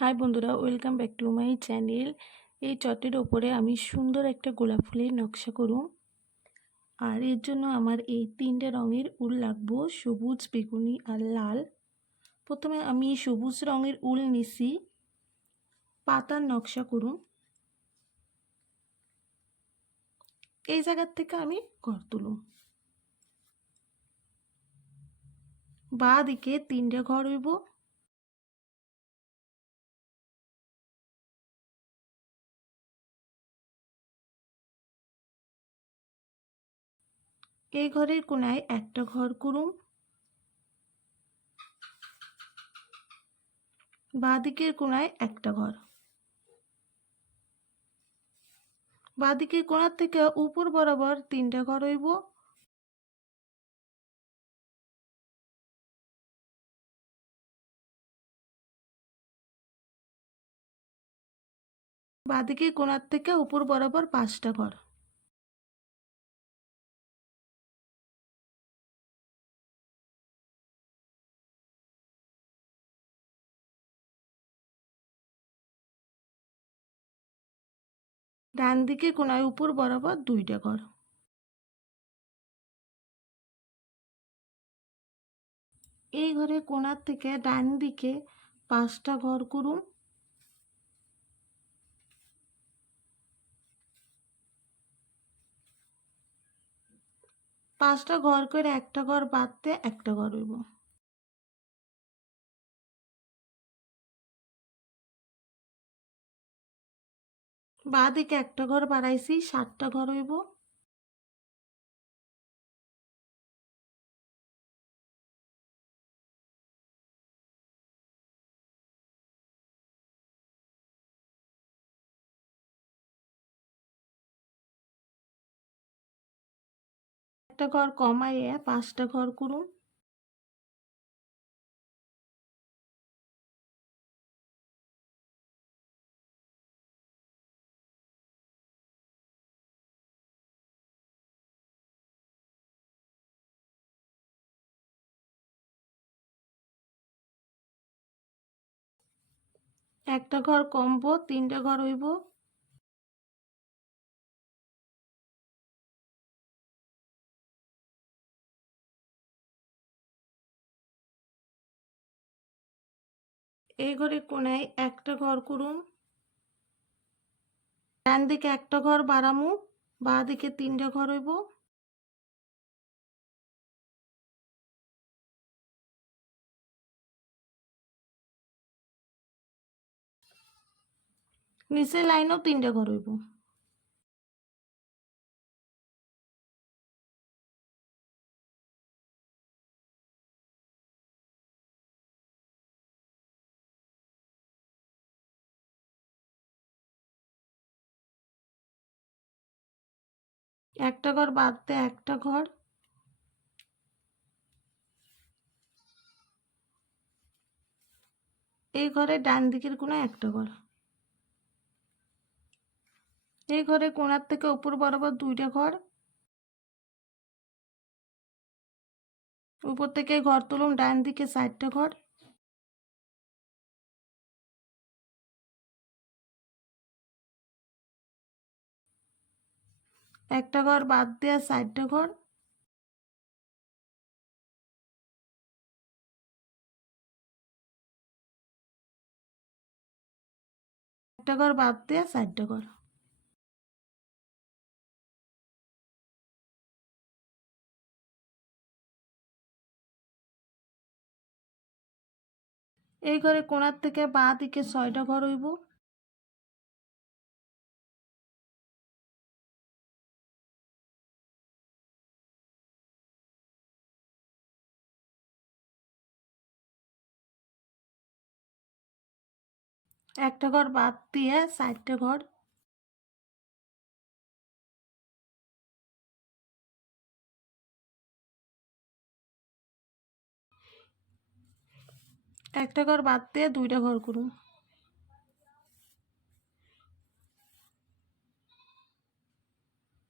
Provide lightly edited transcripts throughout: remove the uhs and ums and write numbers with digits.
High বন্ধুরা, welcome back to my channel. এই চটের ওপরে আমি সুন্দর একটা গোলাপ ফুলের নকশা করব। আর এর জন্য আমার এই তিনটে রঙের উল লাগবো, সবুজ, বেগুনি আর লাল। প্রথমে আমি সবুজ রঙের উল নিছি, পাতার নকশা করুন। এই জায়গার থেকে আমি ঘর তুলুম। বাঁ দিকে তিনটে ঘর হইব। এই ঘরের কোনায় একটা ঘর করুন। বাঁ দিকের কোনায় একটা ঘর। বাঁ দিকের কোণার থেকে উপর বরাবর তিনটা ঘর হইব। বাঁ দিকের কোণার থেকে উপর বরাবর 5টা ঘর। ডান দিকে কোণায় উপর বরাবর 2টা ঘর। এই ঘরের কোণার থেকে ডান দিকে 5টা ঘর করুন। পাঁচটা ঘর করে একটা ঘর বাদ দিয়ে একটা ঘর হইব। বাঁ দিকে একটা ঘর বাড়াইছি, 7টা ঘর হইব। একটা ঘর কমাইয়ে 5টা ঘর করুন। একটা ঘর কমবো, 3টা ঘর হইব। এই ঘরের কোণায় একটা ঘর করুন। ডান দিকে একটা ঘর বাড়ামু, বাঁ দিকে 3টা ঘর হইব। নিচের লাইনেও 3টা ঘর হইব। একটা ঘর বাদ দিয়ে একটা ঘর। এই ঘরে ডান দিকের কোণায় একটা ঘর। এই ঘরে কোণার থেকে উপর বরাবর 2টা ঘর। উপর থেকে ঘর তুলুন, ডান দিকে 4টা ঘর। একটা ঘর বাদ দেওয়া, 4টা ঘর। একটা ঘর বাদ দেওয়া, 4টা ঘর। এই ঘরে কোণার থেকে বাঁ দিকে 6টা ঘর হইব। একটা ঘর বাদ দিয়ে 4টা ঘর। একটা ঘর বাদ দিয়ে 2টা ঘর করুন।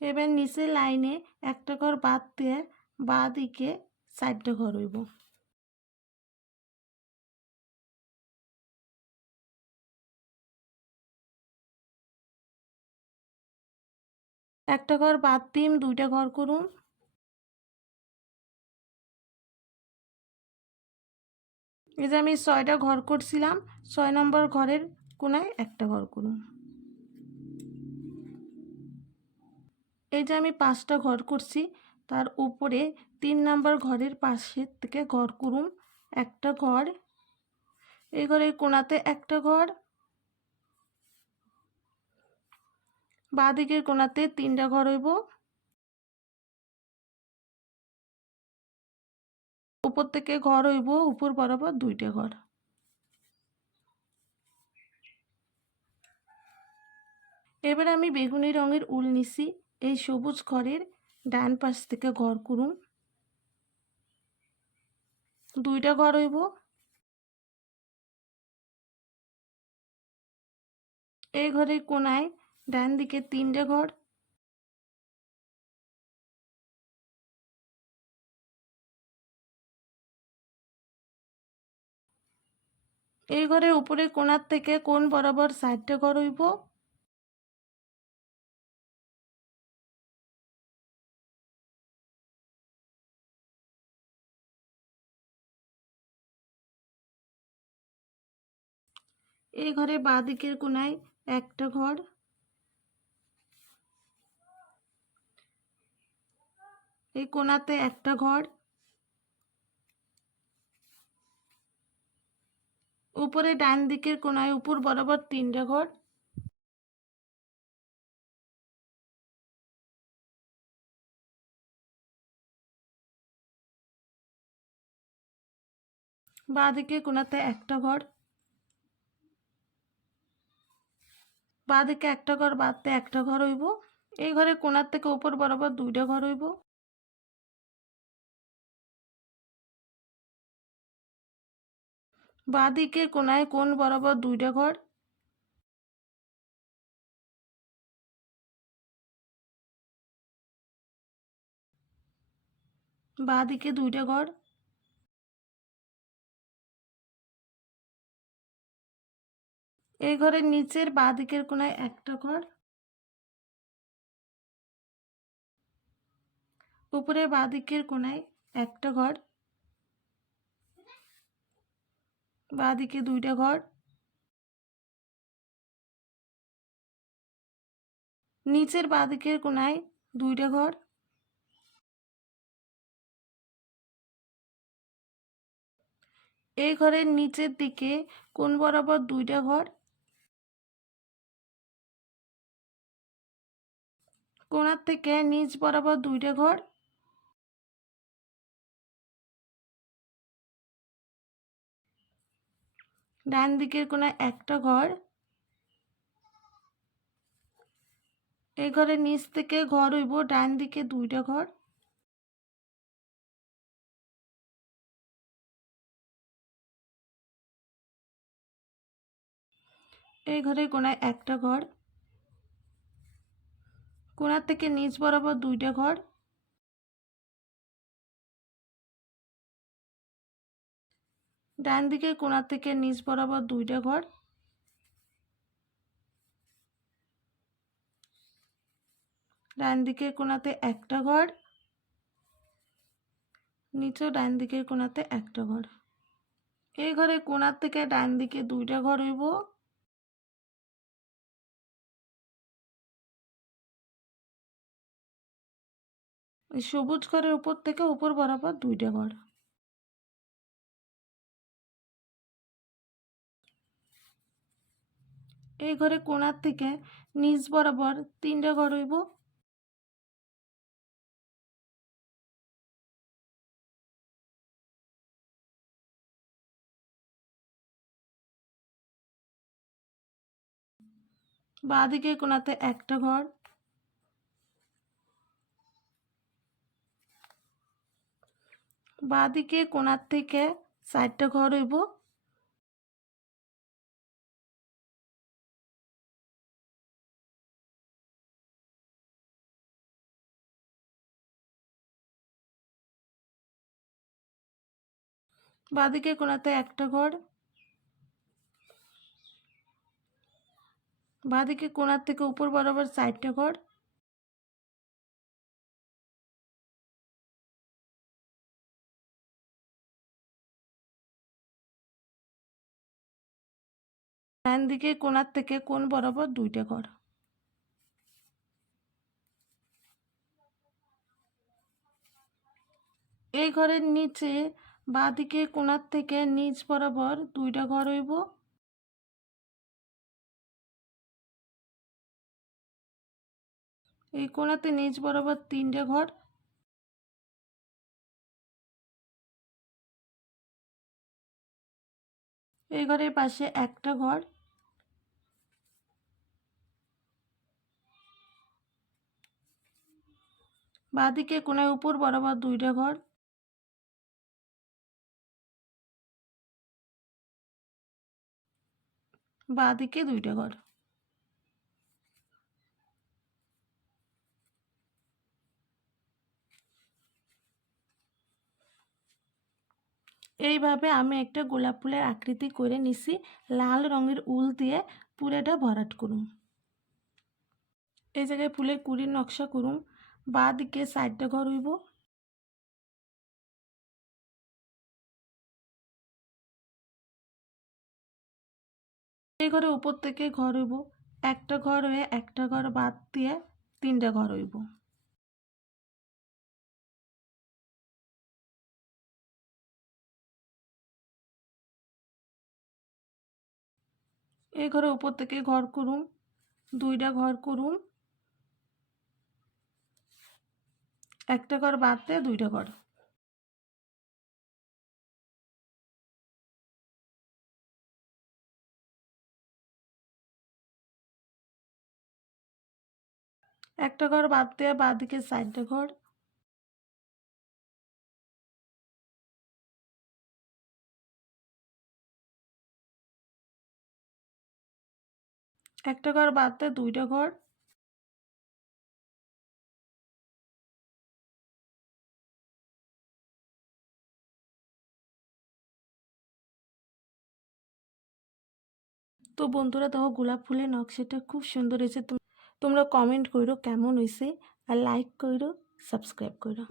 এবার নিচের লাইনে একটা ঘর বাদ দিয়ে বাঁ দিকে 4টা ঘর হইব। একটা ঘর বাদ দিম, 2টা ঘর করুন। এই যে আমি 6টা ঘর করছিলাম, 6 নম্বর ঘরের কোনায় একটা ঘর করুন। এই যে আমি 5টা ঘর করছি, তার উপরে 3 নম্বর ঘরের পাশের থেকে ঘর করুন, একটা ঘর। এই ঘরের কোনাতে একটা ঘর, বাঁ দিকের কোনাতে 3টা ঘর হইব, উপর থেকে ঘর হইব, উপর বরাবর 2টা ঘর। এবার আমি বেগুনি রঙের উল নিছি, এই সবুজ ঘরের ডান পাশ থেকে ঘর করুন, 2টা ঘর হইব। এই ঘরের কোনায় ডান দিকে 3টা ঘর, এই ঘরের উপরে কোণার থেকে কোণ বরাবর 4টা ঘর হইব, এই ঘরে বাঁ দিকের কোণায় একটা ঘর, এই কোণাতে একটা ঘর, উপরে ডান দিকের কোণায় উপর বরাবর 3টা ঘর, বাঁ দিকের কোণাতে একটা ঘর, বাঁ দিকে একটা ঘর বাদতে একটা ঘর হইব। এই ঘরে কোণার থেকে উপর বরাবর 2টা ঘর হইব, বাঁ দিকের কোণায় কোণ বরাবর 2টা ঘর, বাঁ দিকে 2টা ঘর, এই ঘরের নিচের বাঁ দিকের কোণায় একটা ঘর, উপরে বাঁ দিকের কোণায় একটা ঘর, বাঁ দিকে 2টা ঘর, নিচের বাঁ দিকের কোণায় 2টা ঘর, এই ঘরের নিচের দিকে কোণ বরাবর 2টা ঘর, কোণার থেকে নিচ বরাবর 2টা ঘর, ডান দিকের কোণায় একটা ঘর, এই ঘরের নিচ থেকে ঘর হইব ডান দিকে 2টা ঘর, এই ঘরের কোণায় একটা ঘর, কোণার থেকে নিচ বরাবর 2টা ঘর, ডান দিকের কোণার থেকে নিচ বরাবর 2টা ঘর, ডান দিকের কোণাতে একটা ঘর, নিচেও ডান দিকের কোণাতে একটা ঘর। এই ঘরে কোণার থেকে ডান দিকে 2টা ঘর হইব, সবুজ ঘরের উপর থেকে উপর বরাবর 2টা ঘর। এই ঘরে কোণার থেকে নিচ বরাবর 3টা ঘর হইব, বাঁ দিকের কোণাতে একটা ঘর, বাঁ দিকে কোণার থেকে 4টা ঘর হইব, বাঁ দিকের কোণাতে একটা ঘর, বাঁ দিকে কোণার থেকে উপর বরাবর 4টা ঘর, ডান দিকে কোণার থেকে কোণ বরাবর 2টা ঘর। এই ঘরের নিচে বাঁ দিকে কোণার থেকে নিচ বরাবর 2টা ঘর হইব। এই কোণাতে নিচ বরাবর 3টে ঘর। এই ঘরের পাশে একটা ঘর। বাঁদিকে কোণায় উপর বরাবর 2টা ঘর। বাঁদিকে 2টা ঘর। এইভাবে আমি একটা গোলাপ ফুলের আকৃতি করে নিছি। লাল রঙের উল দিয়ে পুরাটা ভরাট করুন। এই জায়গায় ফুলের কুড়ির নকশা করুন। বাঁ দিকে 4টা ঘর হইব। এই ঘরে উপর থেকে ঘর হইব। একটা ঘর হয়ে একটা ঘর বাদ দিয়ে 3টা ঘর হইব। এই ঘরে উপর থেকে ঘর করুন। 2টা ঘর করুন। একটা ঘর বাদ দিয়ে 2টা ঘর। একটা ঘর বাদ দিয়ে বাঁ দিকে 4টা ঘর। একটা ঘর বাদ দিয়ে 2টা ঘর। তো বন্ধুরা দেখো গোলাপ ফুলের নকশাটা খুব সুন্দর হয়েছে। তোমরা কমেন্ট করো কেমন হয়েছে, আর লাইক করো, সাবস্ক্রাইব করো।